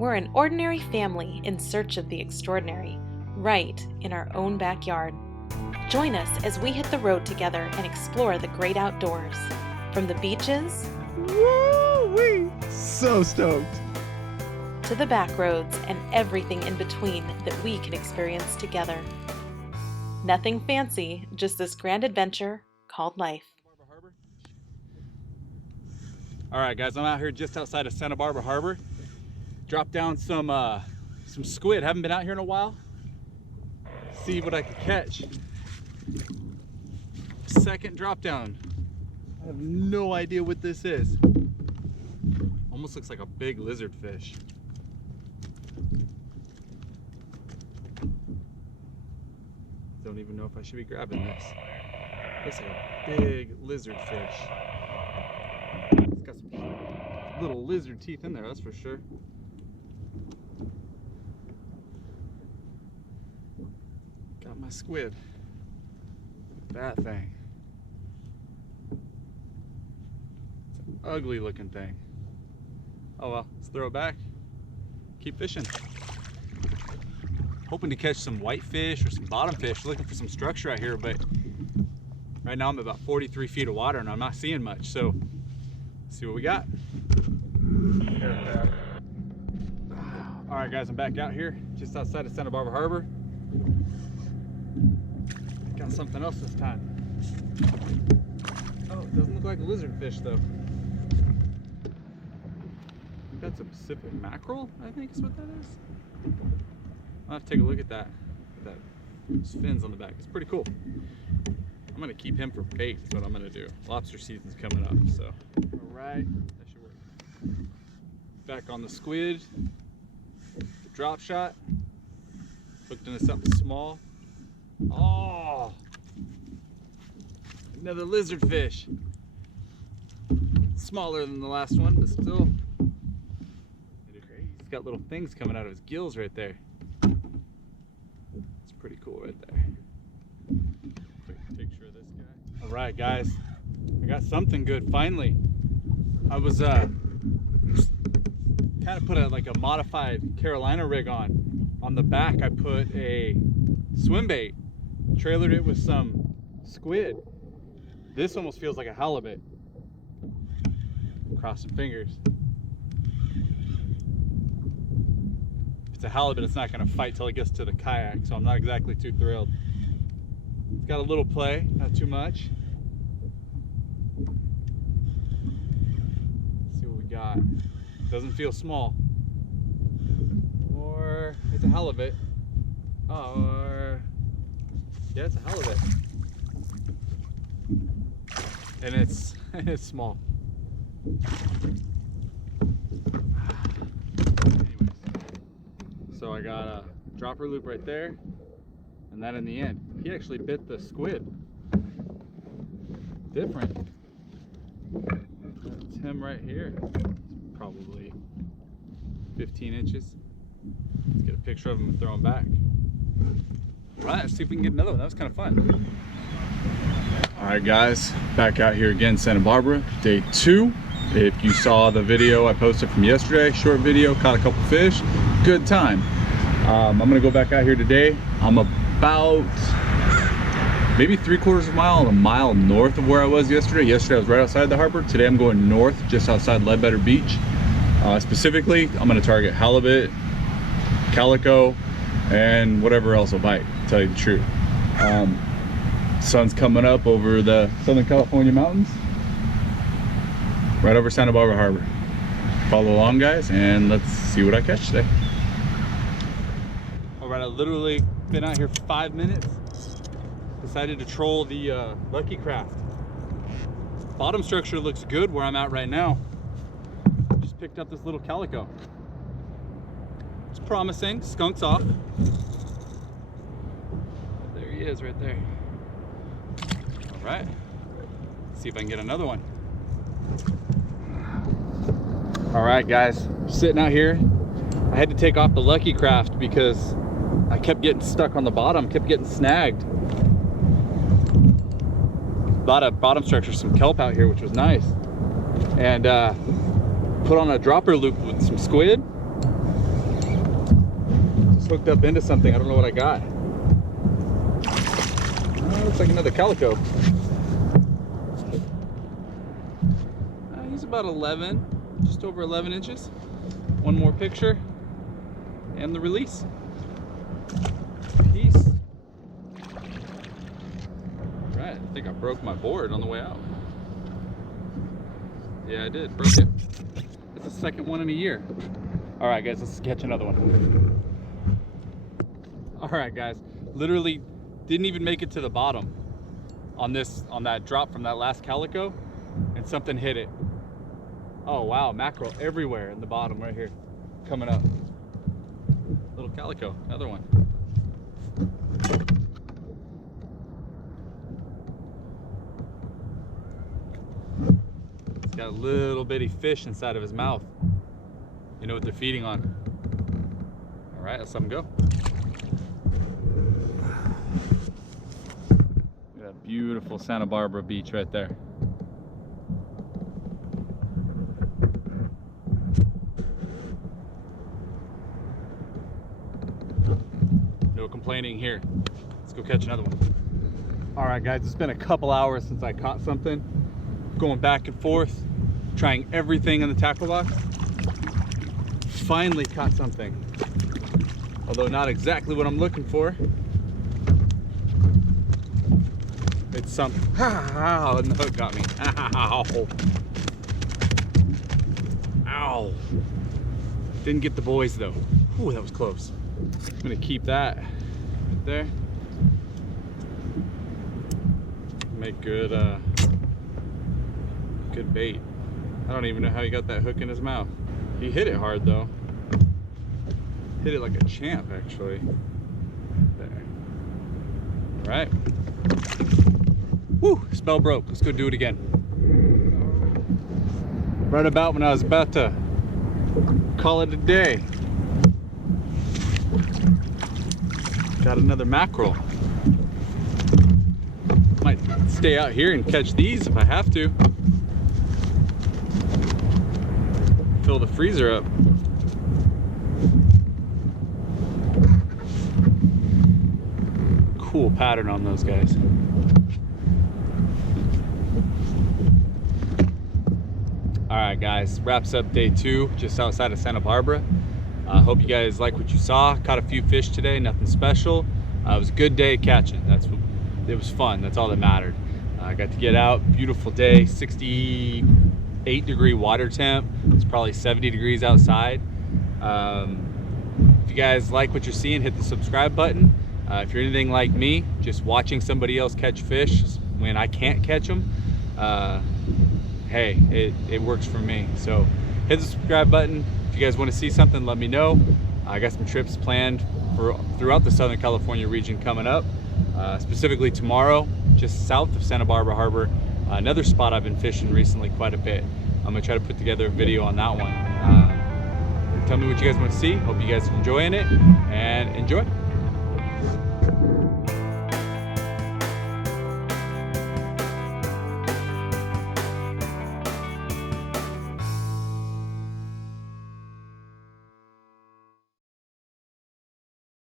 We're an ordinary family in search of the extraordinary, right in our own backyard. Join us as we hit the road together and explore the great outdoors. From the beaches, woo-wee, so stoked, to the back roads and everything in between that we can experience together. Nothing fancy, just this grand adventure called life. All right, guys, I'm out here just outside of Santa Barbara Harbor. Dropped down some squid. Haven't been out here in a while. See what I could catch. Second drop down. I have no idea what this is. Almost looks like a big lizard fish. Don't even know if I should be grabbing this. Looks like a big lizard fish. It's got some little lizard teeth in there, that's for sure. Got my squid. That thing. It's an ugly looking thing. Oh well, let's throw it back. Keep fishing. Hoping to catch some whitefish or some bottom fish. Looking for some structure out here, but right now I'm at about 43 feet of water and I'm not seeing much, so let's see what we got. All right, guys, I'm back out here just outside of Santa Barbara Harbor. Got something else this time. Oh, it doesn't look like a lizard fish though. That's a Pacific mackerel, I think is what that is. I'll have to take a look at that. Those fins on the back. It's pretty cool. I'm gonna keep him for bait is what I'm gonna do. Lobster season's coming up, so. All right, that should work. Back on the squid. The drop shot. Hooked into something small. Oh, another lizard fish. Smaller than the last one, but still. He's got little things coming out of his gills right there. It's pretty cool right there. Quick picture of this guy. All right, guys, I got something good finally. I was kind of put like a modified Carolina rig on. On the back, I put a swim bait. Trailered it with some squid. This almost feels like a halibut. Crossing fingers. If it's a halibut, it's not going to fight till it gets to the kayak, so I'm not exactly too thrilled. It's got a little play, not too much. Let's see what we got. Doesn't feel small. Or it's a halibut. Or yeah, it's a halibut. And it's small. Anyways, so I got a dropper loop right there, and that in the end. He actually bit the squid. Different. That's him right here. It's probably 15 inches. Let's get a picture of him and throw him back. All right, let's see if we can get another one. That was kind of fun. All right, guys, back out here again, Santa Barbara, day 2. If you saw the video I posted from yesterday, short video, caught a couple fish, good time. I'm gonna go back out here today. I'm about maybe 3/4 of a mile north of where I was yesterday. Yesterday I was right outside the harbor. Today I'm going north, just outside Leadbetter Beach. Specifically, I'm gonna target halibut, calico, and whatever else will bite, to tell you the truth. Sun's coming up over the Southern California mountains, right over Santa Barbara Harbor. Follow along, guys, and let's see what I catch today. All right, I literally been out here for 5 minutes. Decided to troll the Lucky Craft. Bottom structure looks good where I'm at right now. Just picked up this little calico. It's promising. Skunk's off. There he is right there. All right, let's see if I can get another one. All right, guys, sitting out here. I had to take off the Lucky Craft because I kept getting stuck on the bottom, kept getting snagged. A lot of bottom structure, some kelp out here, which was nice. And put on a dropper loop with some squid. hooked up into something. I don't know what I got. Looks like another calico. He's about 11, just over 11 inches. One more picture and the release. Peace. Right, I think I broke my board on the way out. Yeah, I did, broke it. It's the second one in a year. All right, guys, let's catch another one. All right, guys, literally didn't even make it to the bottom on that drop from that last calico, and something hit it. Oh wow, mackerel everywhere in the bottom right here, coming up. Little calico, another one. He's got a little bitty fish inside of his mouth. You know what they're feeding on. All right, let's let them go. Look at that beautiful Santa Barbara beach right there. No complaining here. Let's go catch another one. All right, guys, it's been a couple hours since I caught something. Going back and forth, trying everything in the tackle box. Finally caught something. Although not exactly what I'm looking for. It's something. Ow, and the hook got me. Ow. Ow. Didn't get the boys though. Ooh, that was close. I'm gonna keep that right there. Make good good bait. I don't even know how he got that hook in his mouth. He hit it hard though. Hit it like a champ actually. There. All right. Woo, spell broke. Let's go do it again. Right about when I was about to call it a day. Got another mackerel. Might stay out here and catch these if I have to. Fill the freezer up. Cool pattern on those guys. All right, guys, wraps up day 2 just outside of Santa Barbara. I hope you guys like what you saw. Caught a few fish today, nothing special. It was a good day catching. It was fun. That's all that mattered. I got to get out. Beautiful day. 68 degree water temp. It's probably 70 degrees outside. If you guys like what you're seeing, hit the subscribe button. If you're anything like me, just watching somebody else catch fish when I can't catch them, hey, it works for me. So hit the subscribe button. If you guys want to see something, let me know. I got some trips planned throughout the Southern California region coming up. Specifically tomorrow, just south of Santa Barbara Harbor, another spot I've been fishing recently quite a bit. I'm gonna try to put together a video on that one. Tell me what you guys want to see. Hope you guys are enjoying it, and enjoy.